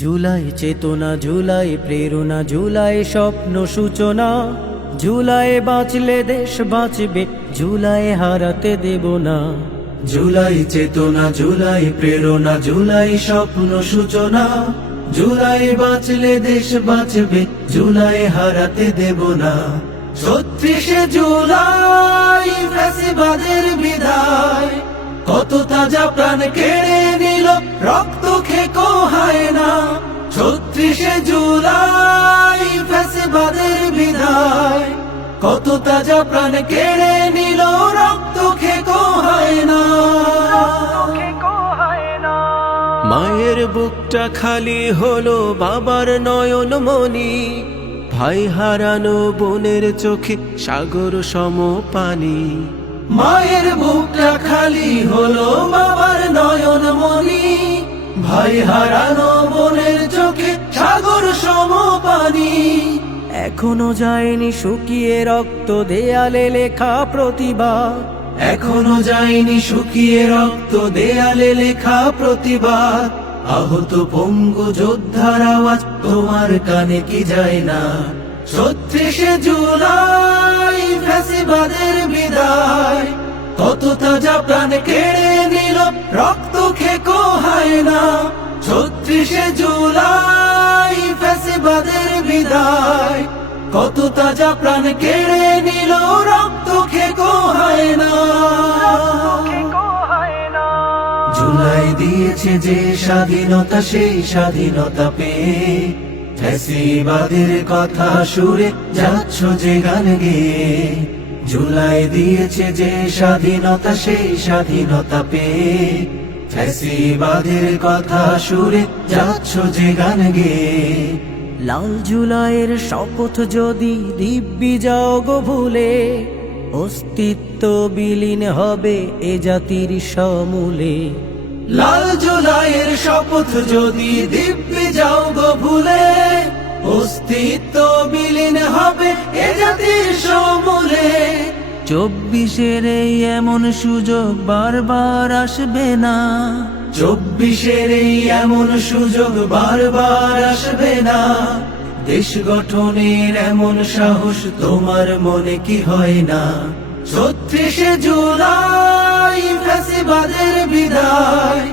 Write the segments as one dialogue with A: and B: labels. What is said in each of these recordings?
A: জুলাই চেতনা জুলাই প্রেরণা জুলাই স্বপ্ন সূচনা জুলাই বাঁচলে দেশ বাঁচবে জুলাই হারাতে দেব না
B: জুলাই চেতনা জুলাই প্রেরণা জুলাই স্বপ্ন সূচনা জুলাই বাঁচলে দেশ বাঁচবে জুলাই হারাতে দেব না
C: ছত্রিশে জুলাই বাদের বিধায় কত তাজা প্রাণ কেড়ে নিল রক্ত খেকো হায় শেষে জুলাই ফ্যাসবাদের বিদায় কত তাজা প্রাণ কেড়ে নিল রক্ত খেকো হয় না
A: মায়ের বুকটা খালি হলো বাবার নয়ন মনি ভাই হারানো বোনের চোখে সাগর সম পানি
C: মায়ের বুকটা খালি হলো বাবার নয়ন মনি ভাই হারানো জানি
A: এখনো যায়নি শুকিয়ে রক্ত দেয়ালে লেখা প্রতিভা
B: এখনো যায়নি শুকিয়ে রক্ত দেয়ালে লেখা প্রতিবাদ আহত পঙ্গু যোদ্ধার আওয়াজ তোমার কানে কি যায় না
C: ছত্রিশে জুলাই ফ্যাসিবাদের বিদায় কত তাজা প্রাণ কেড়ে নিল রক্ত খেকো হয় না ছত্রিশে জুলাই হায় কত তাজা প্রাণ কেড়ে নিল রক্ত খেকো হয় না
A: ঝুলাই দিয়েছে যে স্বাধীনতা সেই স্বাধীনতা পেয়ে ফ্যাসিবাদের কথা সুরে যাচ্ছ যে গান গে ঝুলাই দিয়েছে যে স্বাধীনতা সেই স্বাধীনতা পেয়ে ফ্যাসিবাদের কথা সুরে যাচ্ছ যে গান গে লাল জুলাইয়ের শপথ যদি দিব্যি জগ ভুলে অস্তিত্ব বিলীন হবে এ জাতির সমূলে
C: লাল জুলাইয়ের শপথ যদি দিব্যি জগ ভুলে অস্তিত্ব বিলীন হবে এ জাতির সমূলে
A: চব্বিশের এমন সুযোগ বারবার আসবে না
B: চব্বিশের এই এমন সুযোগ বারবার আসবে না দেশ গঠনের এমন সাহস তোমার মনে কি হয় না
C: ছত্রিশে জুলাই ফ্যাসিবাদের বিদায়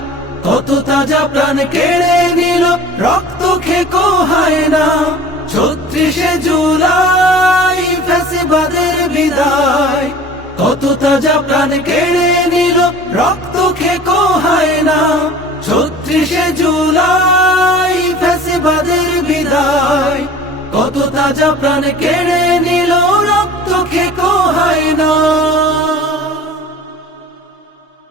C: কত তাজা প্রাণ কেড়ে নিল রক্ত খেকো হয় না ছত্রিশে জুলাই ফ্যাসিবাদের বিদায় কত তাজা প্রাণ কেড়ে নিল রক্ত খেকো হয় না ছত্রিশে জুলাই ফ্যাসিবাদের বিদায় কত তাজা প্রাণ কেড়ে